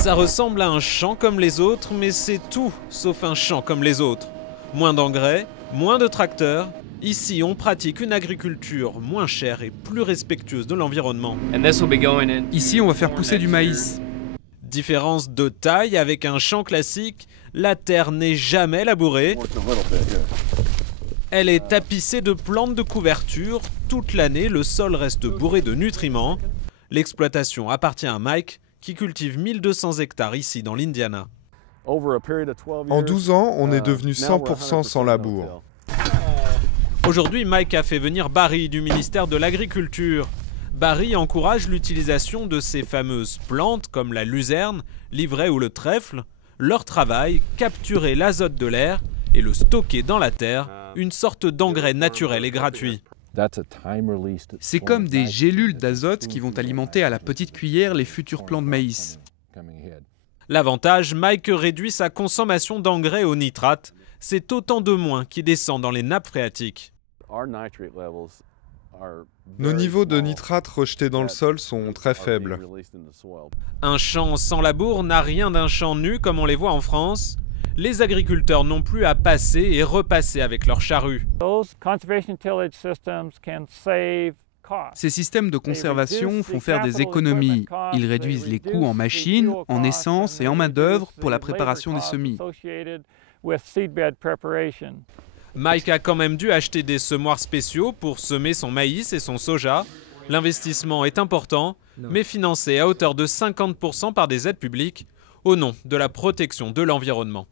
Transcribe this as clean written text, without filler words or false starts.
Ça ressemble à un champ comme les autres, mais c'est tout sauf un champ comme les autres. Moins d'engrais, moins de tracteurs. Ici, on pratique une agriculture moins chère et plus respectueuse de l'environnement. Ici, on va faire pousser du maïs. Différence de taille avec un champ classique, la terre n'est jamais labourée. Elle est tapissée de plantes de couverture. Toute l'année, le sol reste bourré de nutriments. L'exploitation appartient à Mike, qui cultive 1200 hectares ici dans l'Indiana. En 12 ans, on est devenu 100% sans labour. Aujourd'hui, Mike a fait venir Barry du ministère de l'Agriculture. Barry encourage l'utilisation de ces fameuses plantes comme la luzerne, l'ivraie ou le trèfle. Leur travail, capturer l'azote de l'air et le stocker dans la terre, une sorte d'engrais naturel et gratuit. C'est comme des gélules d'azote qui vont alimenter à la petite cuillère les futurs plants de maïs. L'avantage, Mike réduit sa consommation d'engrais au nitrate. C'est autant de moins qui descend dans les nappes phréatiques. Nos niveaux de nitrate rejetés dans le sol sont très faibles. Un champ sans labour n'a rien d'un champ nu comme on les voit en France. Les agriculteurs n'ont plus à passer et repasser avec leurs charrues. Ces systèmes de conservation font faire des économies. Ils réduisent les coûts en machines, en essence et en main-d'œuvre pour la préparation des semis. Mike a quand même dû acheter des semoirs spéciaux pour semer son maïs et son soja. L'investissement est important, mais financé à hauteur de 50% par des aides publiques, au nom de la protection de l'environnement.